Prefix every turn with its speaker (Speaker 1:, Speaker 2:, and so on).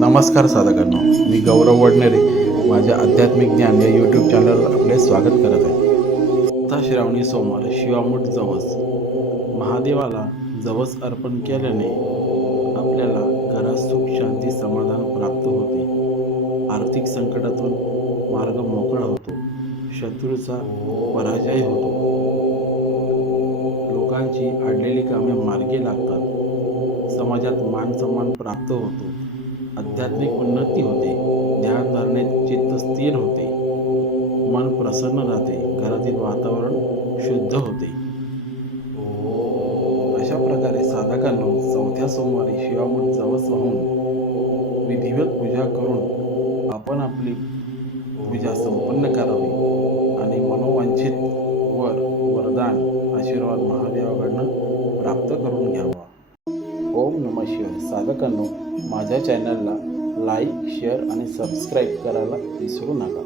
Speaker 1: नमस्कार साधकांनो. मी गौरव वडनेरे. माझ्या आध्यात्मिक ज्ञान या यूट्यूब चॅनलवर आपले स्वागत करत आहे. आता श्रावणी सोमवार शिवामूठ जवस. महादेवाला जवस अर्पण केल्याने आपल्याला घरात सुख शांती समाधान प्राप्त होते. आर्थिक संकटातून मार्ग मोकळा होतो. शत्रूचा पराजय होतो. लोकांची अडलेली कामे मार्गी लागतात. समाजात मान सन्मान प्राप्त होतो. आध्यात्मिक उन्नती होते. ध्यान धारणेत चित्त स्थिर होते. मन प्रसन्न राहते. घरातील वातावरण शुद्ध होते. अशा प्रकारे साधकांना चौथ्या सोमवारी शिवामूठ जवस वाहून विधिवत पूजा करून आपण आपली पूजा संपन्न करावी. ओम नम शिवाय. साधकांनो माझ्या चॅनलला लाईक शेअर आणि सबस्क्राईब करायला विसरू नका.